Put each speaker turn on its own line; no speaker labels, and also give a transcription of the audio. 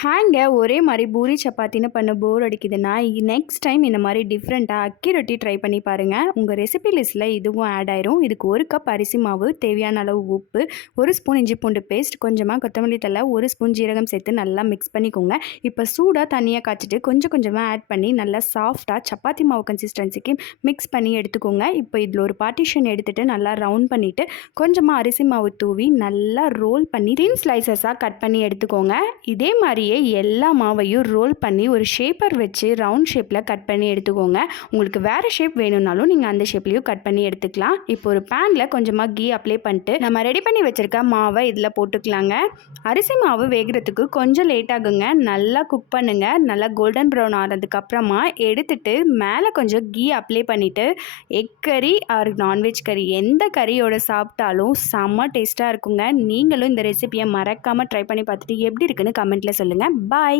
ஹேங்க ஒரே மாதிரி பூரி சப்பாத்தின்னு பண்ண போர் அடிக்குதுன்னா நெக்ஸ்ட் டைம் இந்த மாதிரி டிஃப்ரெண்ட்டாக அக்கி ரொட்டி ட்ரை பண்ணி பாருங்கள் உங்கள் ரெசிபி லிஸ்ட்டில் இதுவும் ஆட் ஆயிரும். இதுக்கு ஒரு கப் அரிசி மாவு தேவையான அளவு உப்பு ஒரு ஸ்பூன் இஞ்சி பூண்டு பேஸ்ட் கொஞ்சமாக கொத்தமல்லி தலை ஒரு ஸ்பூன் ஜீரகம் சேர்த்து நல்லா மிக்ஸ் பண்ணிக்கோங்க. இப்போ சூடாக தண்ணியை காய்ச்சிட்டு கொஞ்சம் கொஞ்சமாக ஆட் பண்ணி நல்லா சாஃப்டாக சப்பாத்தி மாவு கன்சிஸ்டன்சிக்கு மிக்ஸ் பண்ணி எடுத்துக்கோங்க. இப்போ இதில் ஒரு பார்ட்டிஷன் எடுத்துகிட்டு நல்லா ரவுண்ட் பண்ணிவிட்டு கொஞ்சமாக அரிசி மாவு தூவி நல்லா ரோல் பண்ணி தின் ஸ்லைசஸாக கட் பண்ணி எடுத்துக்கோங்க. இதே மாதிரி மாதிரியே எல்லா மாவையும் ரோல் பண்ணி ஒரு ஷேப்பர் வச்சு ரவுண்ட் ஷேப்பில் கட் பண்ணி எடுத்துக்கோங்க. உங்களுக்கு வேறு ஷேப் வேணும்னாலும் நீங்கள் அந்த ஷேப்லேயும் கட் பண்ணி எடுத்துக்கலாம். இப்போ ஒரு பேனில் கொஞ்சமாக கீ அப்ளை பண்ணிட்டு நம்ம ரெடி பண்ணி வச்சுருக்க மாவை இதில் போட்டுக்கலாங்க. அரிசி மாவு வேகிறதுக்கு கொஞ்சம் லேட் ஆகுங்க. நல்லா குக் பண்ணுங்க. நல்லா கோல்டன் ப்ரௌன் ஆனதுக்கப்புறமா எடுத்துட்டு மேலே கொஞ்சம் கீ அப்ளை பண்ணிவிட்டு எக் கறி ஆர் நான்வெஜ் கறி எந்த கறியோட சாப்பிட்டாலும் செம்ம டேஸ்ட்டாக இருக்குங்க. நீங்களும் இந்த ரெசிபியை மறக்காமல் ட்ரை பண்ணி பார்த்துட்டு எப்படி இருக்குன்னு கமெண்ட்டில் சொல்லுங்கள் না বাই